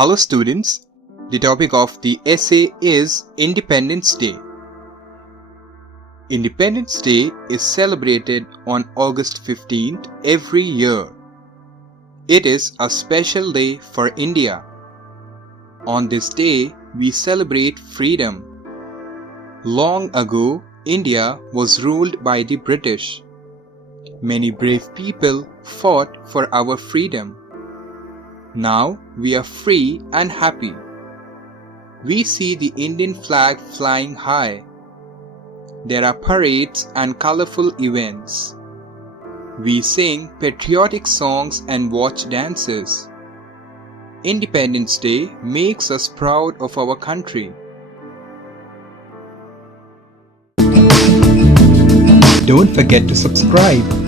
Hello students, the topic of the essay is Independence Day. Independence Day is celebrated on August 15th every year. It is a special day for India. On this day, we celebrate freedom. Long ago, India was ruled by the British. Many brave people fought for our freedom. Now we are free and happy. We see the Indian flag flying high. There are parades and colorful events. We sing patriotic songs and watch dances. Independence Day makes us proud of our country. Don't forget to subscribe.